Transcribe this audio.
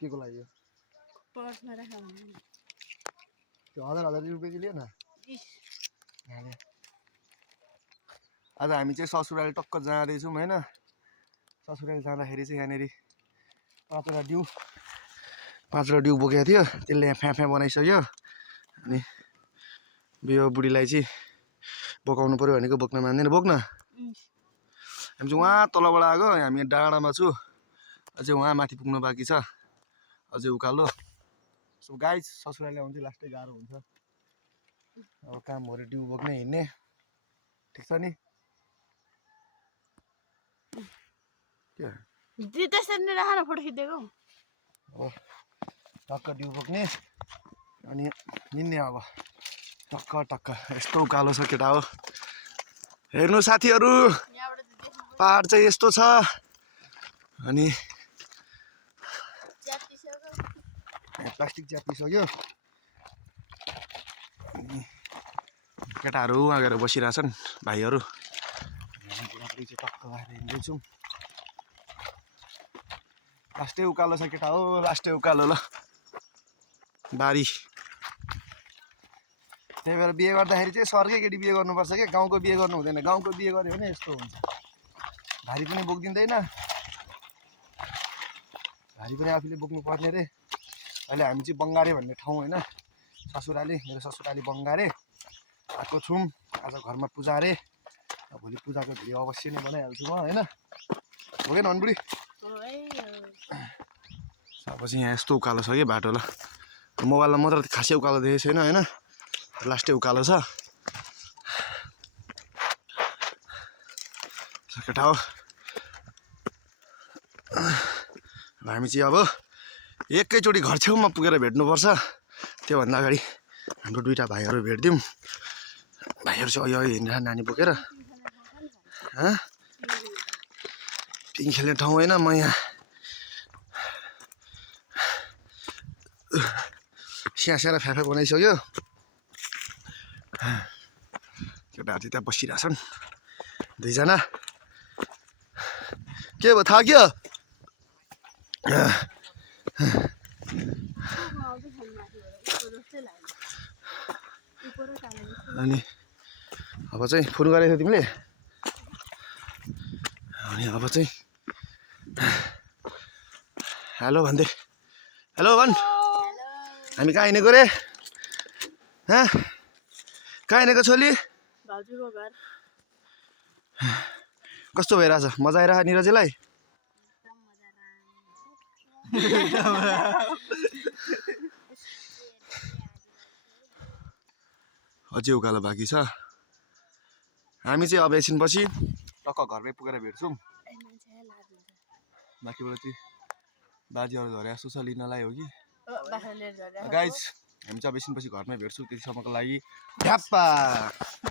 के को लागि पर्समा राखा भने त्यो 1000 रुपियाँ के लिएन इस आज हामी चाहिँ ससुराली टक्क जाँदैछौँ होइन ससुराली जाँदाखेरि चाहिँ यहाँनिर 5वटा ड्यु बोकेको थियो त्यसले यहाँ फ्याँ बनाइसक्यो अनि बियो बुढीलाई चाहिँ बोकाउनु पर्यो भनेको बोक्न मान्दैन बोक्न हामी चाहिँ उहाँ तलबाट आएको हामी डाँडामा छु अझै उहाँ माथि पुग्नु बाँकी छ अझै उकालो सो गाइज ससुराली आउनु चाहिँ लास्टै गाह्रो हुन्छ अब कामहरू ड्यु बोक्ने हिँड्ने ठिक छ नि त्यसरी नै राखेर फोटो खिच्देको अब टक्क ड्यु बोक्ने अनि हिँड्ने अब टक्क टक्क यस्तो उकालो छ केटा हो हेर्नु साथीहरू पहाड चाहिँ यस्तो छ अनि प्लास्टिक च्यापिसक्यो केटाहरू उहाँ गएर बसिरहेछन् भाइहरू बुढाबुढी चाहिँ टक्क लगाएर हिँड्दैछौँ लास्टै उकालो छ केटा हो लास्टै उकालो ल बारी त्यही भएर बिहे गर्दाखेरि चाहिँ सरकै केटी बिहे गर्नुपर्छ क्या गाउँको बिहे गर्नु हुँदैन गाउँको बिहे गर्यो भने यस्तो हुन्छ भारी पनि बोकिदिँदैन भारी पनि आफूले बोक्नु पर्ने रे अहिले हामी चाहिँ बङ्गारे भन्ने ठाउँ होइन ससुराली मेरो ससुराली बङ्गारे आएको छौँ आज घरमा पूजा अरे भोलि पूजाको भिडियो अवश्य नै बनाइहाल्छु म होइन हो कि ननबुढी अब चाहिँ यहाँ यस्तो उकालो छ कि बाटो ल मोबाइलमा मात्र खासै उकालो देखेको छैन होइन लास्टै उकालो छ केटा हो हामी चाहिँ अब एकैचोटि घर छेउमा पुगेर भेट्नुपर्छ त्योभन्दा अगाडि हाम्रो दुईवटा भाइहरू भेटिदिउँ भाइहरू चाहिँ अहिले हिँडेर नानी बोकेर पिङ खेल्ने ठाउँ होइन म यहाँ स्यासेर फ्याफे बनाइसक्यो केटाहरू चाहिँ त्यहाँ बसिरहेछन् दुईजना के भयो थाक्यो अनि अब चाहिँ फोन गरेको थियो तिमीले अनि अब चाहिँ हेलो भन्दै हेलो भन् हामी कहाँ हिँडेको रे कहाँ हिँडेको छोली कस्तो भइरहेछ मजा आइरहेको निरजलाई अझै उकालो बाँकी छ हामी चाहिँ अब एकछिनपछि टक्क घरमै पुगेर भेट्छौँ माथिबाट चाहिँ बाजेहरू झरे जस्तो छ लिनलाई हो कि गाइज हामी चाहिँ अब एकछिनपछि घरमै भेट्छौँ त्यतिसम्मको लागि ढ्याप्पा